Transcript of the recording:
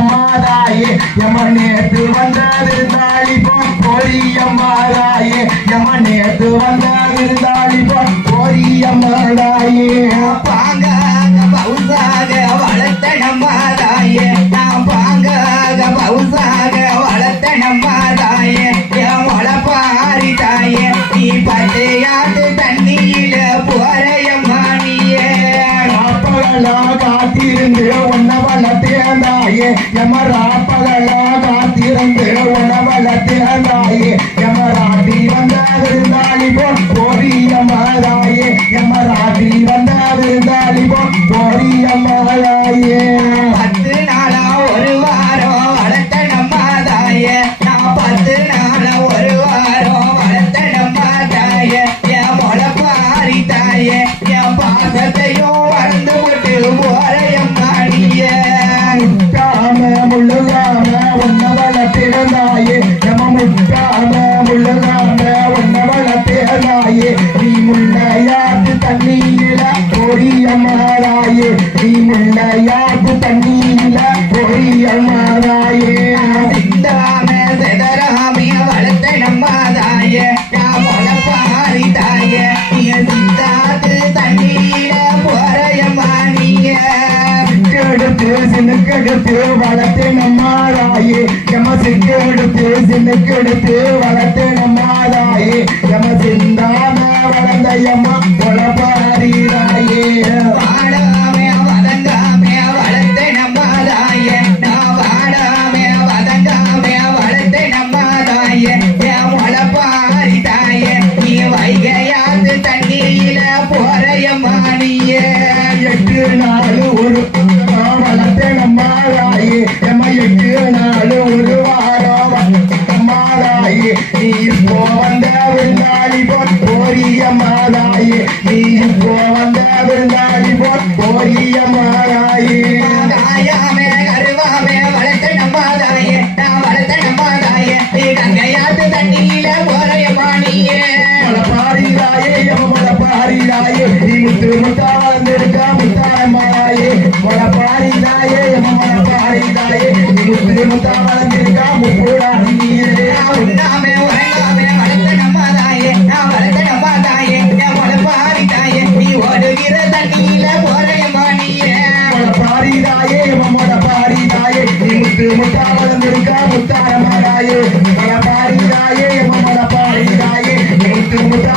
அம்மாதாயே எம நேத்து வந்த விருந்தாளி போரியம்மாதாயே எம நேத்து வந்த விருந்தாளி போரியம்மாதாயே பாங்காக பவுசாக வளர்த்த நம்மாதாயே நான் பாங்காக பவுசாக வளர்த்த நம்மாதாயே என் வளப்பாரி தாயே நீ பட்டையாட்டு தண்ணியில போறையம்மா நீயே ராப்பகலா காத்திருந்து உன்ன வளர்த்தேந்தாயே எம ராப்பகலா காத்திருந்து உன்ன வளர்த்தேந்தாயே எம ராத்திரி வந்த விருந்தாளி போரியம்மாதாயே எம ராத்திரி வந்த விருந்தாளி போரியம்மாதாயே 10 நாளா ஒரு வாரம் வளர்த்த நம்மாதாயே நான் 10 நாளா ஒரு வாரம் வளர்த்த நம்மாதாயே என் முளப்பாரி தாயே என் பாசத்தையும் வளர்ந்து விட்டு போறையம்மா நீயே முட்டாம முள்ளுகாம உன்ன வளர்த்திருந்தாயே எம முட்டாம முள்ளுகாம உன்ன வளர்த்திருந்தாயே நீ முள்ளையாட்டு தண்ணீரில பொரியம்மாதாயே நீ முள்ளையாட்டு தண்ணீரில பொரியம்மாதாயே சிந்தாம செதறாமிய வளர்த்த நம்மாதாயே நான் முளப்பாரி தாயே நீ சிந்தாது தண்ணீர போறையம்மா நீயே சிக்கெடுத்து சினுக்கெடுத்து வளர்த்து நம்மாதாயே எம சிக்கெடுத்து சினுக்கெடுத்து வளர்த்து நம்மாதாயே எம சிந்தாம வளர்ந்த எம்மா கொலபாரிதாயே வாடாமே வதங்காமே வளர்த்த நம்மாதாயே நான் வாடாமே வதங்காமே வளர்த்த நம்மாதாயே என் முளப்பாரி தாயே நீ வைகையாத்து தண்ணீரில போறையம்மா நீயே 8 நாள் ஒரு வாரம் வளர்த்த நம்மாதாயே எம 8 நாள் ஒரு வாரம் வளர்த்த நம்மாதாயே நீ இப்போ வந்த விருந்தாளி போரியம்மாதாயே நீ இப்போ வந்த விருந்தாளி போரியம்மாதாயே காயாமே கருவாமே வளர்த்த நம்மாதாயே நான் வளர்த்த நம்மாதாயே நீ கங்கையாத்து தண்ணீரில போறையம்மா நீயே பாரிதாயே எம பாரிதாயே நீ முத்து முத்தா வந்திருக்கா முத்தாரம்மாதாயே மொழ பாரிதாயே எம பாரிதாயே நீ முத்து முத்தா வந்திருக்கா முப்பூடா நீரே உண்ணாமே உறங்காமே வளர்த்த நம்மாதாயே நான் வளர்த்த நம்மாதாயே என் முளப்பாரி தாயே நீ ஓடுகிற தண்ணீரில போறையம்மா நீயே பாரிதாயே எம பாரிதாயே நீ முத்து முத்தா வந்திருக்கா முத்தாரம்மாதாயே மொழ பாரிதாயே எம பாரிதாயே நீ முத்து முத்தா